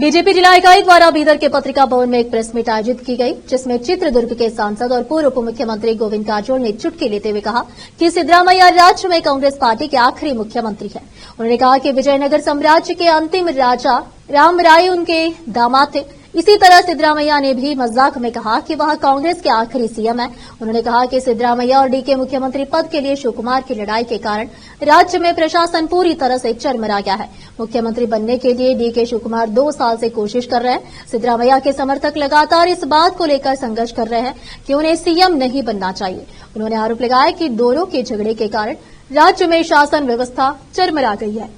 BJP जिला इकाई द्वारा बीदर के पत्रिका भवन में एक प्रेस मीट आयोजित की गई, जिसमें चित्रदुर्ग के सांसद और पूर्व उप मुख्यमंत्री गोविंद काजोल ने चुटकी लेते हुए कहा कि सिद्धरामैया राज्य में कांग्रेस पार्टी के आखिरी मुख्यमंत्री हैं। उन्होंने कहा कि विजयनगर साम्राज्य के अंतिम राजा रामराय उनके दामाद थे। इसी तरह सिद्धरामैया ने भी मजाक में कहा कि वह कांग्रेस के आखिरी सीएम है। उन्होंने कहा कि सिद्धरामैया और डीके मुख्यमंत्री पद के लिए शिवकुमार की लड़ाई के कारण राज्य में प्रशासन पूरी तरह से चरमरा गया है। मुख्यमंत्री बनने के लिए डीके शिवकुमार 2 साल से कोशिश कर रहे हैं। सिद्धरामैया के समर्थक लगातार इस बात को लेकर संघर्ष कर रहे हैं कि उन्हें सीएम नहीं बनना चाहिए। उन्होंने आरोप लगाया कि दोनों के झगड़े के कारण राज्य में शासन व्यवस्था चरमरा गई है।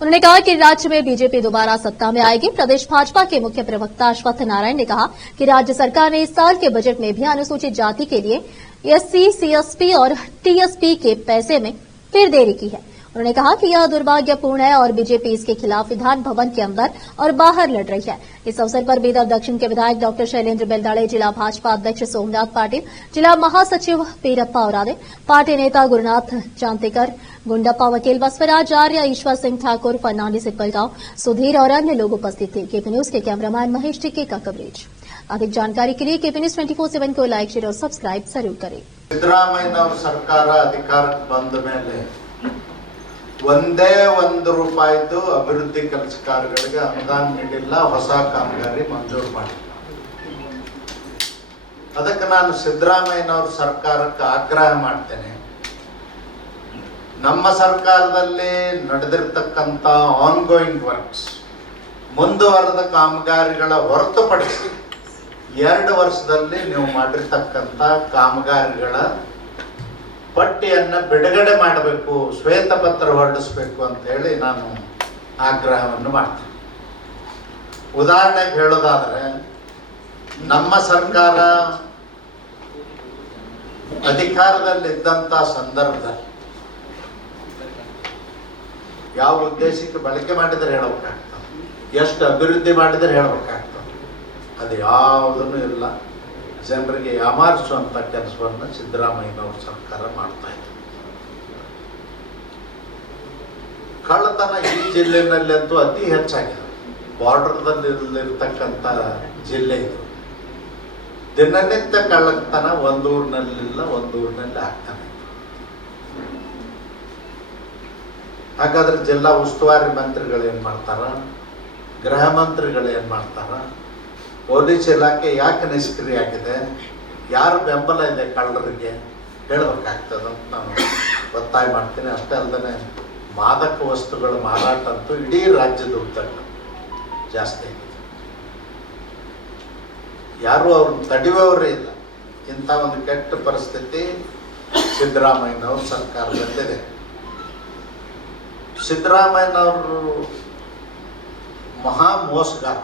उन्होंने कहा कि राज्य में बीजेपी दोबारा सत्ता में आएगी। प्रदेश भाजपा के मुख्य प्रवक्ता अश्वत्थ नारायण ने कहा कि राज्य सरकार ने इस साल के बजट में भी अनुसूचित जाति के लिए एससी, सीएसपी और टीएसपी के पैसे में फिर देरी की है। उन्होंने कहा कि यह दुर्भाग्यपूर्ण है और बीजेपी इसके खिलाफ विधान भवन के अंदर और बाहर लड़ रही है। इस अवसर पर बीदर दक्षिण के विधायक डॉक्टर शैलेंद्र बेलदाड़े, जिला भाजपा अध्यक्ष सोमनाथ पाटिल, जिला महासचिव पीरप्पा औरादे, पार्टी नेता गुरुनाथ चांतेकर, गुंडप्पा वकील बसवराज आर्य, ईश्वर सिंह ठाकुर, फर्नांडिस इक्बलगांव, सुधीर और अन्य लोग उपस्थित थे। केपी न्यूज के कैमरामैन महेश टिक्के का कवरेज। अधिक जानकारी के लिए केपी न्यूज 24/7 को लाइक, शेयर और सब्सक्राइब जरूर करें। सिद्धरामैया सरकार अधिकार ಬಂದ ಮೇಲೆ ಒಂದೇ ₹1 ಅಭಿವೃದ್ಧಿ ಕೆಲಸ ಕಾರ್ಯಗಳಿಗೆ ಅನುದಾನ ನೀಡಿಲ್ಲ, ಹೊಸ ಕಾಮಗಾರಿ ಮಂಜೂರು ಮಾಡಿಲ್ಲ. ಅದಕ್ಕೆ ನಾನು ಸಿದ್ದರಾಮಯ್ಯನವರ ಸರ್ಕಾರಕ್ಕೆ ಆಗ್ರಹ ಮಾಡ್ತೇನೆ. ನಮ್ಮ ಸರ್ಕಾರದಲ್ಲಿ ನಡೆದಿರತಕ್ಕಂತ ಆನ್ಗೋಯಿಂಗ್ ವರ್ಕ್ಸ್, ಮುಂದುವರೆದ ಕಾಮಗಾರಿಗಳ ಹೊರತುಪಡಿಸಿ 2 ವರ್ಷದಲ್ಲಿ ನೀವು ಮಾಡಿರ್ತಕ್ಕಂತ ಕಾಮಗಾರಿಗಳ ಪಟ್ಟಿಯನ್ನು ಬಿಡುಗಡೆ ಮಾಡಬೇಕು, ಶ್ವೇತಪತ್ರ ಹೊರಡಿಸಬೇಕು ಅಂತ ಹೇಳಿ ನಾನು ಆಗ್ರಹವನ್ನು ಮಾಡ್ತೀನಿ. ಉದಾಹರಣೆಗೆ ಹೇಳೋದಾದ್ರೆ, ನಮ್ಮ ಸರ್ಕಾರ ಅಧಿಕಾರದಲ್ಲಿದ್ದಂಥ ಸಂದರ್ಭದಲ್ಲಿ ಯಾವ ಉದ್ದೇಶಕ್ಕೆ ಬಳಕೆ ಮಾಡಿದರೆ ಹೇಳಬೇಕಾಗ್ತದೆ, ಎಷ್ಟು ಅಭಿವೃದ್ಧಿ ಮಾಡಿದರೆ ಹೇಳಬೇಕಾಗ್ತದೆ. ಅದು ಯಾವುದೂ ಇಲ್ಲ. ಜನರಿಗೆ ಯಾಮಾರಿಸುವಂಥ ಕೆಲಸವನ್ನು ಸಿದ್ದರಾಮಯ್ಯನವ್ರ ಸರ್ಕಾರ ಮಾಡ್ತಾ ಇದೆ. ಕಳ್ಳತನ ಈ ಜಿಲ್ಲೆಯಲ್ಲಂತೂ ಅತಿ ಹೆಚ್ಚಾಗಿದೆ. ಬಾರ್ಡರ್ದಲ್ಲಿರ್ತಕ್ಕಂಥ ಜಿಲ್ಲೆ ಇದು. ದಿನನಿತ್ಯ ಕಳ್ಳತನ ಒಂದೂರಿನಲ್ಲಿಲ್ಲ, ಒಂದೂರಿನಲ್ಲಿ ಆಗ್ತಾನೆ. ಹಾಗಾದ್ರೆ ಜಿಲ್ಲಾ ಉಸ್ತುವಾರಿ ಮಂತ್ರಿಗಳು ಏನ್ ಮಾಡ್ತಾರ, ಗೃಹ ಮಂತ್ರಿಗಳು ಏನ್ ಮಾಡ್ತಾರ, ಪೊಲೀಸ್ ಇಲಾಖೆ ಯಾಕೆ ನಿಷ್ಕ್ರಿಯ ಆಗಿದೆ, ಯಾರು ಬೆಂಬಲ ಇದೆ ಕಳ್ಳರಿಗೆ ಹೇಳಬೇಕಾಗ್ತದೆ ಅಂತ ನಾನು ಒತ್ತಾಯ ಮಾಡ್ತೀನಿ. ಅಷ್ಟೇ ಅಲ್ಲದೆ ಮಾದಕ ವಸ್ತುಗಳ ಮಾರಾಟ ಅಂತೂ ಇಡೀ ರಾಜ್ಯದ ಉದ್ದಕ್ಕೂ ಜಾಸ್ತಿ ಆಗಿದೆ. ಯಾರು ಅವ್ರನ್ನ ತಡೆಯುವವರೇ ಇಲ್ಲ. ಇಂಥ ಒಂದು ಕೆಟ್ಟ ಪರಿಸ್ಥಿತಿ ಸಿದ್ದರಾಮಯ್ಯನವ್ರ ಸರ್ಕಾರದಲ್ಲಿದೆ. ಸಿದ್ದರಾಮಯ್ಯನವರು ಮಹಾ ಮೋಸಗಾರ.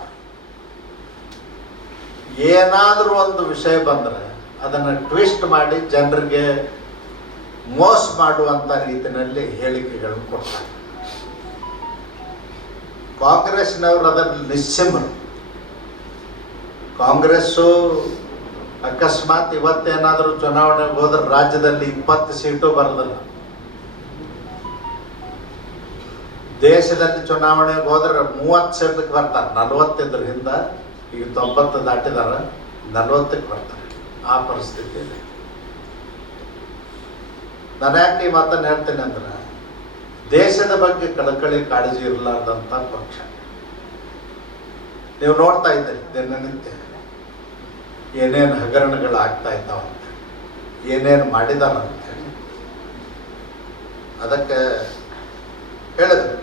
ಏನಾದರೂ ಒಂದು ವಿಷಯ ಬಂದರೆ ಅದನ್ನು ಟ್ವಿಸ್ಟ್ ಮಾಡಿ ಜನರಿಗೆ ಮೋಸ ಮಾಡುವಂಥ ರೀತಿಯಲ್ಲಿ ಹೇಳಿಕೆಗಳನ್ನು ಕೊಡ್ತಾರೆ. ಕಾಂಗ್ರೆಸ್ನವರು ಅದರಲ್ಲಿ ನಿಸ್ಸೀಮರು. ಕಾಂಗ್ರೆಸ್ಸು ಅಕಸ್ಮಾತ್ ಇವತ್ತೇನಾದರೂ ಚುನಾವಣೆಗೆ ಹೋದ್ರೆ ರಾಜ್ಯದಲ್ಲಿ 20 ಸೀಟು ಬರೋದಿಲ್ಲ. ದೇಶದಲ್ಲಿ ಚುನಾವಣೆಗೆ ಹೋದ್ರೆ 30 ಸೀಟಕ್ಕೆ ಬರ್ತಾರೆ. 40 ಇದ್ರ ಹಿಂದ, ಈಗ 90 ದಾಟಿದಾರ, 40ಕ್ಕೆ ಬರ್ತಾರೆ. ಆ ಪರಿಸ್ಥಿತಿ ಇದೆ. ನಾನು ಯಾಕೆ ಈ ಮಾತನ್ನು ಹೇಳ್ತೇನೆ ಅಂದ್ರೆ, ದೇಶದ ಬಗ್ಗೆ ಕಳಕಳಿ ಕಾಳಜಿ ಇರಲಾರ್ದಂಥ ಪಕ್ಷ. ನೀವು ನೋಡ್ತಾ ಇದ್ದೀರಿ ದಿನನಿತ್ಯ ಏನೇನು ಹಗರಣಗಳು ಆಗ್ತಾ ಇದ್ದಾವಂತ, ಏನೇನು ಮಾಡಿದಾರಂತ ಹೇಳಿ. ಅದಕ್ಕೆ ಹೇಳಿದ್ರು,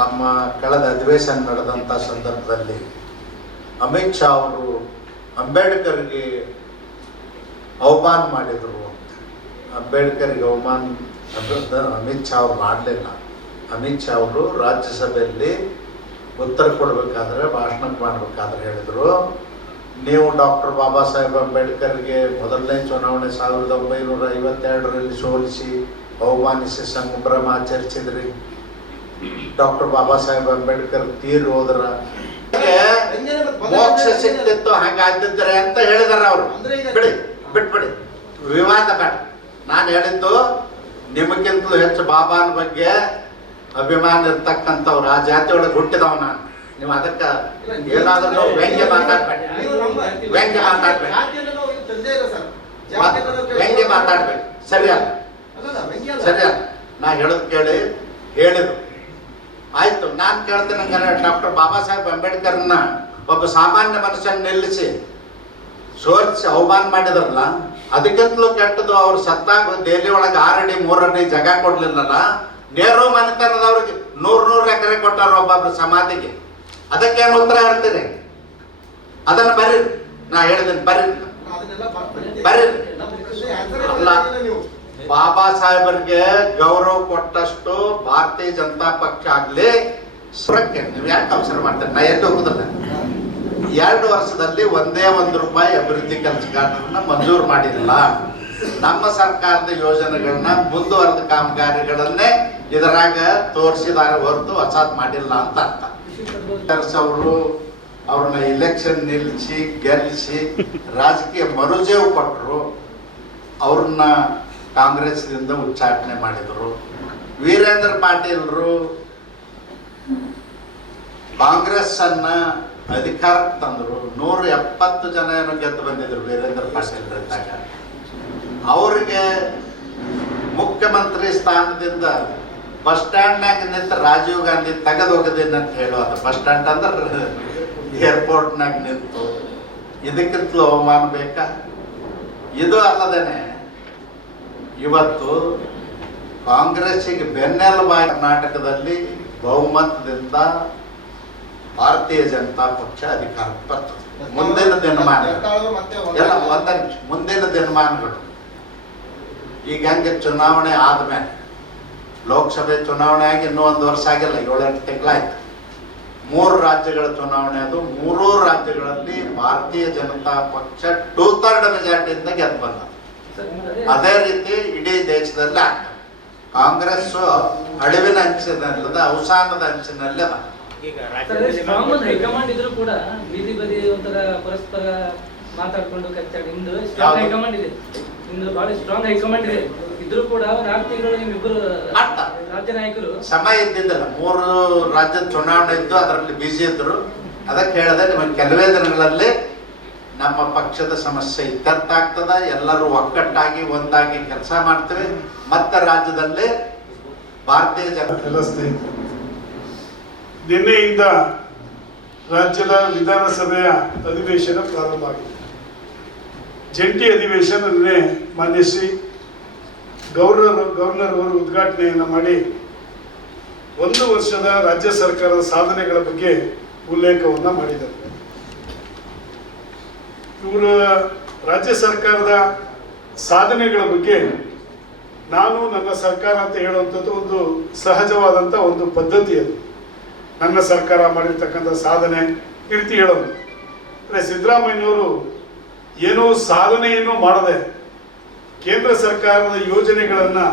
ನಮ್ಮ ಕಳೆದ ಅಧಿವೇಶನ ನಡೆದಂಥ ಸಂದರ್ಭದಲ್ಲಿ ಅಮಿತ್ ಶಾ ಅವರು ಅಂಬೇಡ್ಕರ್ಗೆ ಅವಮಾನ ಮಾಡಿದರು ಅಂತ. ಅಂಬೇಡ್ಕರ್ಗೆ ಅವಮಾನ ಅಮಿತ್ ಶಾ ಅವರು ಮಾಡಲಿಲ್ಲ. ಅಮಿತ್ ಶಾ ಅವರು ರಾಜ್ಯಸಭೆಯಲ್ಲಿ ಉತ್ತರ ಕೊಡಬೇಕಾದ್ರೆ, ಭಾಷಣ ಮಾಡಬೇಕಾದ್ರೆ ಹೇಳಿದರು, ನೀವು ಡಾಕ್ಟರ್ ಬಾಬಾ ಸಾಹೇಬ್ ಅಂಬೇಡ್ಕರ್ಗೆ ಮೊದಲನೇ ಚುನಾವಣೆ 1952ರಲ್ಲಿ ಸೋಲಿಸಿ ಅವಮಾನಿಸಿ ಸಂಭ್ರಮ ಆಚರಿಸಿದ್ರಿ. ಡಾಕ್ಟರ್ ಬಾಬಾ ಸಾಹೇಬ್ ಅಂಬೇಡ್ಕರ್ ತೀರ್ ಹೋದ್ರ ಮೋಕ್ಷ ಸಿಕ್ತಿತ್ತು, ಹಂಗಾದಿದ್ರೆ ಅಂತ ಹೇಳಿದಾರ ಅವರು. ಬಿಟ್ಬಿಡಿ, ವಿವಾದ ಬೇಡ. ನಾನು ಹೇಳಿದ್ದು, ನಿಮಗಿಂತಲೂ ಹೆಚ್ಚು ಬಾಬಾನ ಬಗ್ಗೆ ಅಭಿಮಾನ ಇರ್ತಕ್ಕಂಥವ್ರು, ಆ ಜಾತಿ ಒಳಗೆ ಹುಟ್ಟಿದವ ನಾನು. ನೀವು ಅದಕ್ಕೆ ಏನಾದರೂ ವ್ಯಂಗ್ಯ ಮಾತಾಡ್ಬೇಡಿ, ವ್ಯಂಗ್ಯ ಮಾತಾಡ್ಬೇಡಿ, ವ್ಯಂಗ್ಯ ಮಾತಾಡ್ಬೇಡಿ. ಸರಿಯಲ್ಲ, ಸರಿಯಲ್ಲ. ನಾ ಹೇಳೋದು ಕೇಳಿ ಹೇಳಿದ್ರು ಆಯ್ತು. ನಾನು ಕೇಳ್ತೇನೆ, ಹಂಗಾರೆ ಡಾಕ್ಟರ್ ಬಾಬಾ ಸಾಹೇಬ್ ಅಂಬೇಡ್ಕರ್ನ ಒಬ್ಬ ಸಾಮಾನ್ಯ ಮನುಷ್ಯನ ನಿಲ್ಲಿಸಿ ಸೋರಿಸಿ ಅವಮಾನ ಮಾಡಿದ್ರಲ್ಲ, ಅದಕ್ಕಿಂತಲೂ ಕೆಟ್ಟದು ಅವ್ರು ಸತ್ತಾಗ ದೆಹಲಿ ಒಳಗೆ 6 ಅಡಿ 3 ಅಡಿ ಜಾಗ ಕೊಡ್ಲಿಲ್ಲಲ್ಲ. ನೆಹರು ಮನೆತನದವ್ರಿಗೆ 100 ಎಕರೆ ಕೊಟ್ಟಾರ ಒಬ್ಬೊಬ್ರು ಸಮಾಧಿಗೆ. ಅದಕ್ಕೇನು ಉತ್ತರ ಹೇಳ್ತೀರಿ? ಅದನ್ನ ಬರ್ರಿ, ನಾ ಹೇಳಿದ್ದೀನಿ ಬರ್ರಿ ಬರ್ರಿ. ಅಲ್ಲ, ಬಾಬಾ ಸಾಹೇಬರಿಗೆ ಗೌರವ ಕೊಟ್ಟಷ್ಟು ಭಾರತೀಯ ಜನತಾ ಪಕ್ಷ ಆಗ್ಲಿ ಸುರಕ್ಕೆ ನೀವು ಯಾಕೆ ಅವಸರ ಮಾಡ್ತೀರಿ? ನಾ ಎಲ್ಲಿ ಹೋಗುದಿಲ್ಲ. 2 ವರ್ಷದಲ್ಲಿ ಒಂದೇ ₹1 ಅಭಿವೃದ್ಧಿ ಕೆಲಸಗಾರರನ್ನ ಮಂಜೂರು ಮಾಡಿಲ್ಲ. ನಮ್ಮ ಸರ್ಕಾರದ ಯೋಜನೆಗಳನ್ನ ಮುಂದುವರೆದ ಕಾಮಗಾರಿಗಳನ್ನೇ ಇದರಾಗ ತೋರಿಸಿದಾರೆ ಹೊರತು ಹೊಸಾದ್ ಮಾಡಿಲ್ಲ ಅಂತ ಅರ್ಥ. ಅವರು ಅವ್ರನ್ನ ಇಲೆಕ್ಷನ್ ನಿಲ್ಲಿಸಿ ಗೆಲ್ಲಿಸಿ ರಾಜಕೀಯ ಮರುಜೇವು ಕೊಟ್ಟರು. ಅವ್ರನ್ನ ಕಾಂಗ್ರೆಸ್ನಿಂದ ಉಚ್ಚಾಟನೆ ಮಾಡಿದರು. ವೀರೇಂದ್ರ ಪಾಟೀಲ್ರು ಕಾಂಗ್ರೆಸ್ ಅನ್ನ ಅಧಿಕಾರಕ್ಕೆ ತಂದರು. 170 ಜನ ಏನೋ ಗೆದ್ದು ಬಂದಿದ್ರು ವೀರೇಂದ್ರ ಪಾಟೀಲ್ ಇದ್ದಾಗ. ಅವ್ರಿಗೆ ಮುಖ್ಯಮಂತ್ರಿ ಸ್ಥಾನದಿಂದ ಬಸ್ ಸ್ಟ್ಯಾಂಡ್ನಾಗ ನಿಂತು ರಾಜೀವ್ ಗಾಂಧಿ ತೆಗೆದು ಹೋಗದೇನೆ ಅಂತ ಹೇಳೋದು. ಬಸ್ ಸ್ಟ್ಯಾಂಡ್ ಅಂದ್ರೆ ಏರ್ಪೋರ್ಟ್ನಾಗ ನಿಂತು ಇದಕ್ಕಿಂತಲೂ ಅವಮಾನ ಬೇಕಾ? ಇದು ಅಲ್ಲದೇನೆ ಇವತ್ತು ಕಾಂಗ್ರೆಸ್ಸಿಗೆ ಬೆನ್ನೆಲುಬಾಗಿ ಕರ್ನಾಟಕದಲ್ಲಿ ಬಹುಮತದಿಂದ ಭಾರತೀಯ ಜನತಾ ಪಕ್ಷ ಅಧಿಕಾರಕ್ಕೆ ಬರ್ತದೆ. ಮುಂದಿನ ದಿನಮಾನಗಳು ಎಲ್ಲ ಮುಂದಿನ ದಿನಮಾನಗಳು ಈಗ ಹಂಗೆ ಚುನಾವಣೆ ಆದ್ಮೇಲೆ, ಲೋಕಸಭೆ ಚುನಾವಣೆ ಆಗಿ ಇನ್ನೂ 1 ವರ್ಷ ಆಗಿಲ್ಲ, 7-8 ತಿಂಗಳಾಯ್ತು. 3 ರಾಜ್ಯಗಳ ಚುನಾವಣೆ ಅದು. 3 ರಾಜ್ಯಗಳಲ್ಲಿ ಭಾರತೀಯ ಜನತಾ ಪಕ್ಷ 2/3 ಮೆಜಾರಿಟಿಯಿಂದ ಗೆದ್ದು ಬಂದ. ಅದೇ ರೀತಿ ಇಡೀ ದೇಶದಲ್ಲಿ ಆಗ್ತದೆ. ಕಾಂಗ್ರೆಸ್ ಅಳಿವಿನ ಅಂಚಿನಲ್ಲದ ಅವಸಾನದ ಅಂಚಿನಲ್ಲಿ ಅದ. ಹೈಕಮಾಂಡ್ ಇದ್ರು ಕೂಡ ಬೀದಿ ಬದಿ ಒಂಥರ ಪರಸ್ಪರ ಮಾತಾಡ್ಕೊಂಡು ಕಚ್ಚಾಡಿ ನಿಮ್ದು ಸ್ಟ್ರಾಂಗ್ ಹೈಕಮಾಂಡ್ ಇದೆ, ನಿಮ್ದು ಬಹಳ ಸ್ಟ್ರಾಂಗ್ ಹೈಕಮಾಂಡ್ ಇದೆ. ಇದ್ರು ಕೂಡ 4 ತಿಂಗಳು ನಿಮ್ಮಿಬ್ಬರು ರಾಜ್ಯ ನಾಯಕರು ಸಮಯ ಇದ್ದಿದ್ದಲ್ಲ. 3 ರಾಜ್ಯದ ಚುನಾವಣೆ ಇದ್ದು ಅದರಲ್ಲಿ ಬಿಜಿ ಇದ್ರು. ಅದಕ್ಕೆ ಹೇಳಿದೆ, ನಿಮಗೆ ಕೆಲವೇ ದಿನಗಳಲ್ಲಿ ನಮ್ಮ ಪಕ್ಷದ ಸಮಸ್ಯೆ ಇತ್ಯರ್ಥ ಆಗ್ತದ. ಎಲ್ಲರೂ ಒಕ್ಕಟ್ಟಾಗಿ ಒಂದಾಗಿ ಕೆಲಸ ಮಾಡ್ತೀವಿ. ಮತ್ತೆ ರಾಜ್ಯದಲ್ಲಿ ಭಾರತೀಯ ಜನತಾ ನಿನ್ನೆಯಿಂದ ರಾಜ್ಯದ ವಿಧಾನಸಭೆಯ ಅಧಿವೇಶನ ಪ್ರಾರಂಭ ಆಗಿದೆ. ಜಂಟಿ ಅಧಿವೇಶನ ನಿನ್ನೆ ಮಾನ್ಯ ಶ್ರೀ ಗವರ್ನರ್ ಅವರು ಉದ್ಘಾಟನೆಯನ್ನು ಮಾಡಿ 1 ವರ್ಷದ ರಾಜ್ಯ ಸರ್ಕಾರದ ಸಾಧನೆಗಳ ಬಗ್ಗೆ ಉಲ್ಲೇಖವನ್ನು ಮಾಡಿದ್ದಾರೆ. ಇವರ ರಾಜ್ಯ ಸರ್ಕಾರದ ಸಾಧನೆಗಳ ಬಗ್ಗೆ ನಾನು ನನ್ನ ಸರ್ಕಾರ ಅಂತ ಹೇಳುವಂಥದ್ದು ಒಂದು ಸಹಜವಾದಂಥ ಒಂದು ಪದ್ಧತಿ. ಅದು ನನ್ನ ಸರ್ಕಾರ ಮಾಡಿರ್ತಕ್ಕಂಥ ಸಾಧನೆ ಈ ರೀತಿ ಹೇಳೋದು. ಅಂದರೆ ಸಿದ್ದರಾಮಯ್ಯನವರು ಏನೋ ಸಾಧನೆಯನ್ನು ಮಾಡದೆ ಕೇಂದ್ರ ಸರ್ಕಾರದ ಯೋಜನೆಗಳನ್ನು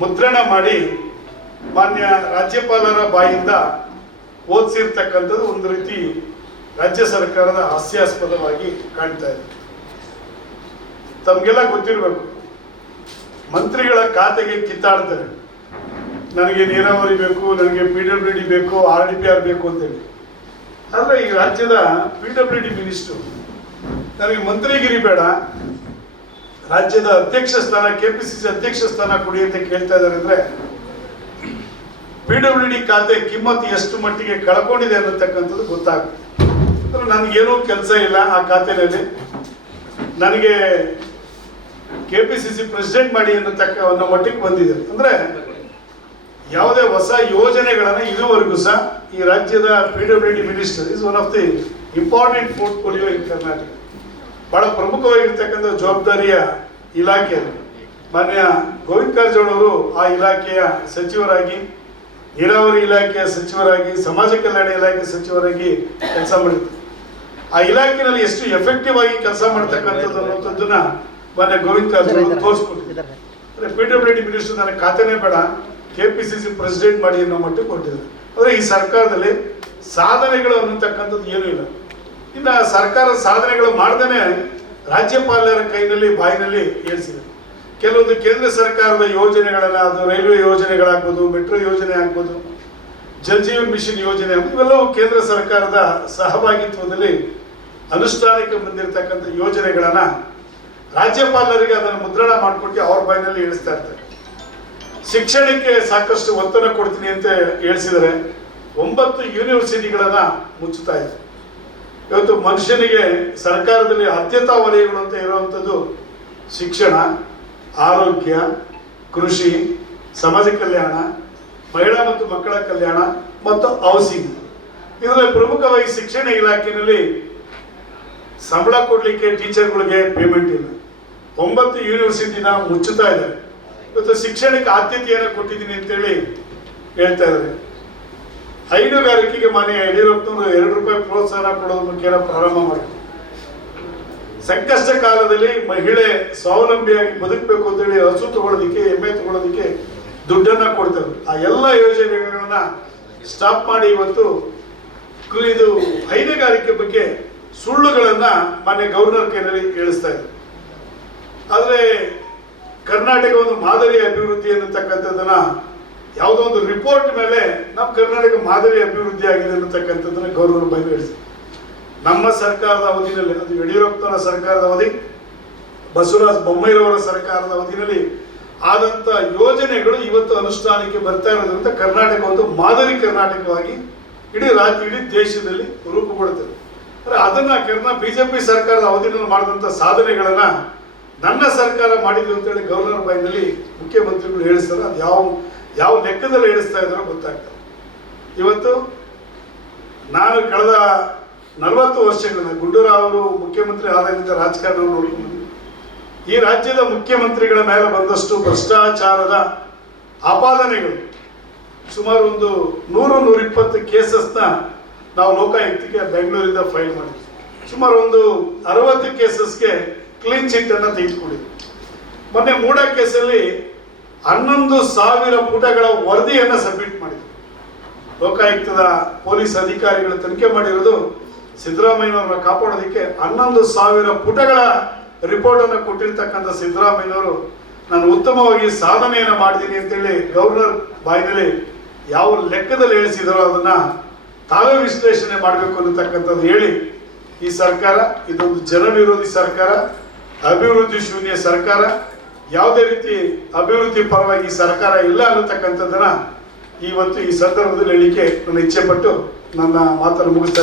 ಮುದ್ರಣ ಮಾಡಿ ಮಾನ್ಯ ರಾಜ್ಯಪಾಲರ ಬಾಯಿಂದ ಓದಿಸಿರ್ತಕ್ಕಂಥದ್ದು ಒಂದು ರೀತಿ ರಾಜ್ಯ ಸರ್ಕಾರದ ಹಾಸ್ಯಾಸ್ಪದವಾಗಿ ಕಾಣ್ತಾ ಇದೆ. ತಮಗೆಲ್ಲ ಗೊತ್ತಿರಬೇಕು, ಮಂತ್ರಿಗಳ ಖಾತೆಗೆ ಕಿತ್ತಾಡ್ತಾರೆ. ನನಗೆ ನೀರಾವರಿ ಬೇಕು, ನನಗೆ PWD ಬೇಕು, RDPR ಬೇಕು ಅಂತೇಳಿ. ಆದರೆ ಈ ರಾಜ್ಯದ PWD ಮಿನಿಸ್ಟ್ರು ನನಗೆ ಮಂತ್ರಿಗಿರಿ ಬೇಡ, ರಾಜ್ಯದ ಅಧ್ಯಕ್ಷ ಸ್ಥಾನ, KPCC ಅಧ್ಯಕ್ಷ ಸ್ಥಾನ ಕೊಡಿ ಅಂತ ಕೇಳ್ತಾ ಇದ್ದಾರೆ. ಅಂದರೆ PWD ಖಾತೆ ಕಿಮ್ಮತ್ತು ಎಷ್ಟು ಮಟ್ಟಿಗೆ ಕಳ್ಕೊಂಡಿದೆ ಅನ್ನತಕ್ಕಂಥದ್ದು ಗೊತ್ತಾಗುತ್ತೆ. ಅಂದರೆ ನನಗೇನೂ ಕೆಲಸ ಇಲ್ಲ ಆ ಖಾತೆಯಲ್ಲಿ, ನನಗೆ KPCC ಪ್ರೆಸಿಡೆಂಟ್ ಮಾಡಿ ಅನ್ನೋ ಮಟ್ಟಿಗೆ ಬಂದಿದೆ. ಅಂದರೆ ಯಾವುದೇ ಹೊಸ ಯೋಜನೆಗಳನ್ನು ಇದುವರೆಗೂ ಸಹ ಈ ರಾಜ್ಯದ PWD minister is one of the important portfolio in Karnataka. ಬಹಳ ಪ್ರಮುಖವಾಗಿರ್ತಕ್ಕಂಥ ಜವಾಬ್ದಾರಿಯ ಇಲಾಖೆ. ಮಾನ್ಯ ಗೋವಿಂದ ಕಾರಜೋಳ ಅವರು ಆ ಇಲಾಖೆಯ ಸಚಿವರಾಗಿ, ನೀರಾವರಿ ಇಲಾಖೆಯ ಸಚಿವರಾಗಿ, ಸಮಾಜ ಕಲ್ಯಾಣ ಇಲಾಖೆ ಸಚಿವರಾಗಿ ಕೆಲಸ ಮಾಡಿದ್ರು. ಆ ಇಲಾಖೆಯಲ್ಲಿ ಎಷ್ಟು ಎಫೆಕ್ಟಿವ್ ಆಗಿ ಕೆಲಸ ಮಾಡ್ತಕ್ಕಂಥದ್ದು ಅನ್ನೋಂಥದ್ದನ್ನ ಮಾನ್ಯ ಗೋವಿಂದ ಕಾರಜೋಳ ತೋರಿಸ್ಕೊಟ್ಟಿದ್ದಾರೆ. ಅಂದರೆ PWD ಮಿನಿಸ್ಟರ್ ನನಗೆ ಖಾತೆನೇ ಬೇಡ, KPCC ಪ್ರೆಸಿಡೆಂಟ್ ಮಾಡಿ ಅನ್ನೋ ಮಟ್ಟಿಗೆ ಕೊಟ್ಟಿದ್ದಾರೆ. ಅಂದರೆ ಈ ಸರ್ಕಾರದಲ್ಲಿ ಸಾಧನೆಗಳು ಅನ್ನತಕ್ಕಂಥದ್ದು ಏನೂ ಇಲ್ಲ. ಇನ್ನು ಸರ್ಕಾರದ ಸಾಧನೆಗಳು ಮಾಡ್ದೇ ರಾಜ್ಯಪಾಲರ ಕೈನಲ್ಲಿ ಬಾಯಿನಲ್ಲಿ ಏಳಿಸಿದೆ. ಕೆಲವೊಂದು ಕೇಂದ್ರ ಸರ್ಕಾರದ ಯೋಜನೆಗಳನ್ನು, ಅದು ರೈಲ್ವೆ ಯೋಜನೆಗಳಾಗ್ಬೋದು, ಮೆಟ್ರೋ ಯೋಜನೆ ಆಗ್ಬೋದು, ಜಲ್ ಜೀವನ್ ಮಿಷನ್ ಯೋಜನೆ ಇವೆಲ್ಲವೂ ಕೇಂದ್ರ ಸರ್ಕಾರದ ಸಹಭಾಗಿತ್ವದಲ್ಲಿ ಅನುಷ್ಠಾನಕ್ಕೆ ಬಂದಿರತಕ್ಕಂಥ ಯೋಜನೆಗಳನ್ನ ರಾಜ್ಯಪಾಲರಿಗೆ ಅದನ್ನು ಮುದ್ರಣ ಮಾಡಿಕೊಟ್ಟು ಅವ್ರ ಬಾಯಿನಲ್ಲಿ ಹೇಳಿಸ್ತಾ ಇರ್ತಾರೆ. ಶಿಕ್ಷಣಕ್ಕೆ ಸಾಕಷ್ಟು ಒತ್ತನ್ನು ಕೊಡ್ತೀನಿ ಅಂತ ಹೇಳಿಸಿದರೆ 9 ಯೂನಿವರ್ಸಿಟಿಗಳನ್ನ ಮುಚ್ಚುತ್ತಾ ಇದೆ. ಇವತ್ತು ಮನುಷ್ಯನಿಗೆ ಸರ್ಕಾರದಲ್ಲಿ ಆದ್ಯತಾ ವಲಯಗಳು ಅಂತ ಇರುವಂಥದ್ದು ಶಿಕ್ಷಣ, ಆರೋಗ್ಯ, ಕೃಷಿ, ಸಮಾಜ ಕಲ್ಯಾಣ, ಮಹಿಳಾ ಮತ್ತು ಮಕ್ಕಳ ಕಲ್ಯಾಣ ಮತ್ತು ಹೌಸಿಂಗ್. ಇದರಲ್ಲಿ ಪ್ರಮುಖವಾಗಿ ಶಿಕ್ಷಣ ಇಲಾಖೆಯಲ್ಲಿ ಸಂಬಳ ಕೊಡಲಿಕ್ಕೆ ಟೀಚರ್ಗಳಿಗೆ ಪೇಮೆಂಟ್ ಇಲ್ಲ. 9 ಯೂನಿವರ್ಸಿಟಿನ ಮುಚ್ಚುತ್ತಾ ಇದ್ದಾರೆ. ಇವತ್ತು ಶಿಕ್ಷಣಕ್ಕೆ ಆದ್ಯತೆಯನ್ನು ಕೊಟ್ಟಿದ್ದೀನಿ ಅಂತೇಳಿ ಹೇಳ್ತಾ ಇದ್ದಾರೆ. ಹೈನುಗಾರಿಕೆಗೆ ಮಾನ್ಯ ಯಡಿಯೂರಪ್ಪನವರು 2 ರೂಪಾಯಿ ಪ್ರೋತ್ಸಾಹ ಕೊಡೋದ್ರ ಮುಖೇನ ಪ್ರಾರಂಭ ಮಾಡಿದ್ರು. ಸಂಕಷ್ಟ ಕಾಲದಲ್ಲಿ ಮಹಿಳೆ ಸ್ವಾವಲಂಬಿಯಾಗಿ ಬದುಕಬೇಕು ಅಂತೇಳಿ ಹಸು ತಗೊಳ್ಳೋದಿಕ್ಕೆ, ಎಮ್ಮೆ ತಗೊಳ್ಳೋದಿಕ್ಕೆ ದುಡ್ಡನ್ನ ಕೊಡ್ತಾರೆ. ಆ ಎಲ್ಲ ಯೋಜನೆಗಳನ್ನ ಸ್ಟಾಪ್ ಮಾಡಿ ಇವತ್ತು ಇದು ಹೈನುಗಾರಿಕೆ ಬಗ್ಗೆ ಸುಳ್ಳುಗಳನ್ನ ಮಾನ್ಯ ಗವರ್ನರ್ ಕೈನಲ್ಲಿ ಹೇಳಿಸ್ತಾ ಇದ್ರು. ಆದರೆ ಕರ್ನಾಟಕ ಒಂದು ಮಾದರಿ ಅಭಿವೃದ್ಧಿ ಅನ್ನತಕ್ಕಂಥದ್ದನ್ನ ಯಾವುದೋ ಒಂದು ರಿಪೋರ್ಟ್ ಮೇಲೆ ನಮ್ಮ ಕರ್ನಾಟಕ ಮಾದರಿ ಅಭಿವೃದ್ಧಿ ಆಗಿದೆ ಅನ್ನತಕ್ಕಂಥದ್ದನ್ನ ಗವರ್ನರ್ ಬೈದು ಹೇಳಿದ್ರು. ನಮ್ಮ ಸರ್ಕಾರದ ಅವಧಿನಲ್ಲಿ, ಅದು ಯಡಿಯೂರಪ್ಪನವರ ಸರ್ಕಾರದ ಅವಧಿ, ಬಸವರಾಜ ಬೊಮ್ಮಾಯಿರವರ ಸರ್ಕಾರದ ಅವಧಿನಲ್ಲಿ ಆದಂತ ಯೋಜನೆಗಳು ಇವತ್ತು ಅನುಷ್ಠಾನಕ್ಕೆ ಬರ್ತಾ ಇರೋದ್ರಿಂದ ಕರ್ನಾಟಕ ಒಂದು ಮಾದರಿ ಕರ್ನಾಟಕವಾಗಿ ಇಡೀ ದೇಶದಲ್ಲಿ ರೂಪುಗೊಳ್ಳುತ್ತದೆ. ಅದನ್ನ ಬಿಜೆಪಿ ಸರ್ಕಾರದ ಅವಧಿನಲ್ಲಿ ಮಾಡಿದಂಥ ಸಾಧನೆಗಳನ್ನ ನನ್ನ ಸರ್ಕಾರ ಮಾಡಿದ್ರು ಅಂತೇಳಿ ಗವರ್ನರ್ ಬಾಯಿನಲ್ಲಿ ಮುಖ್ಯಮಂತ್ರಿಗಳು ಹೇಳಿಸ್ತಾರೆ. ಅದು ಯಾವ ಲೆಕ್ಕದಲ್ಲಿ ಹೇಳಿಸ್ತಾ ಇದ್ದಾರೋ ಗೊತ್ತಾಗ್ತದೆ. ಇವತ್ತು ನಾನು ಕಳೆದ 40 ವರ್ಷಗಳಿಂದ ಗುಂಡೂರಾವ್ ಅವರು ಮುಖ್ಯಮಂತ್ರಿ ಆದಾಗಿದ್ದ ರಾಜಕಾರಣವನ್ನು ನೋಡ್ಕೊಂಡು ಈ ರಾಜ್ಯದ ಮುಖ್ಯಮಂತ್ರಿಗಳ ಮೇಲೆ ಬಂದಷ್ಟು ಭ್ರಷ್ಟಾಚಾರದ ಆಪಾದನೆಗಳು, ಸುಮಾರು ಒಂದು 100-120 ಕೇಸಸ್ನ ನಾವು ಲೋಕಾಯುಕ್ತಕ್ಕೆ ಬೆಂಗಳೂರಿಂದ ಫೈಲ್ ಮಾಡಿದ್ವಿ. ಸುಮಾರು ಒಂದು 60 ಕೇಸಸ್ಗೆ ಕ್ಲೀನ್ ಚಿಟ್ ಅನ್ನು ತೆಗೆದುಕೊಂಡಿದ್ವಿ. ಮೊನ್ನೆ ಮೂಡ ಕೇಸಲ್ಲಿ 11,000 ಪುಟಗಳ ವರದಿಯನ್ನು ಸಬ್ಮಿಟ್ ಮಾಡಿದ್ವಿ. ಲೋಕಾಯುಕ್ತದ ಪೊಲೀಸ್ ಅಧಿಕಾರಿಗಳು ತನಿಖೆ ಮಾಡಿರೋದು ಸಿದ್ದರಾಮಯ್ಯನವರನ್ನ ಕಾಪಾಡೋದಕ್ಕೆ 11,000 ಪುಟಗಳ ರಿಪೋರ್ಟ್ ಅನ್ನು ಕೊಟ್ಟಿರ್ತಕ್ಕಂಥ ಸಿದ್ದರಾಮಯ್ಯನವರು ನಾನು ಉತ್ತಮವಾಗಿ ಸಾಧನೆಯನ್ನು ಮಾಡಿದ್ದೀನಿ ಅಂತೇಳಿ ಗವರ್ನರ್ ಬಾಯಿನಲ್ಲಿ ಯಾವ ಲೆಕ್ಕದಲ್ಲಿ ಹೇಳಿಸಿದಾರೋ ಅದನ್ನ ತಾವೇ ವಿಶ್ಲೇಷಣೆ ಮಾಡಬೇಕು ಅನ್ನತಕ್ಕಂಥದ್ದು ಹೇಳಿ, ಈ ಸರ್ಕಾರ ಇದೊಂದು ಜನವಿರೋಧಿ ಸರ್ಕಾರ, ಅಭಿವೃದ್ಧಿ ಶೂನ್ಯ ಸರ್ಕಾರ, ಯಾವುದೇ ರೀತಿ ಅಭಿವೃದ್ಧಿ ಪರವಾಗಿ ಸರ್ಕಾರ ಇಲ್ಲ ಅನ್ನತಕ್ಕಂಥದ್ದನ್ನ ಇವತ್ತು ಈ ಸಂದರ್ಭದಲ್ಲಿ ಹೇಳಿಕೆ ನಾನು ಇಚ್ಛೆ ಪಟ್ಟು ನನ್ನ ಮಾತನ್ನು ಮುಗಿಸ್ತಾ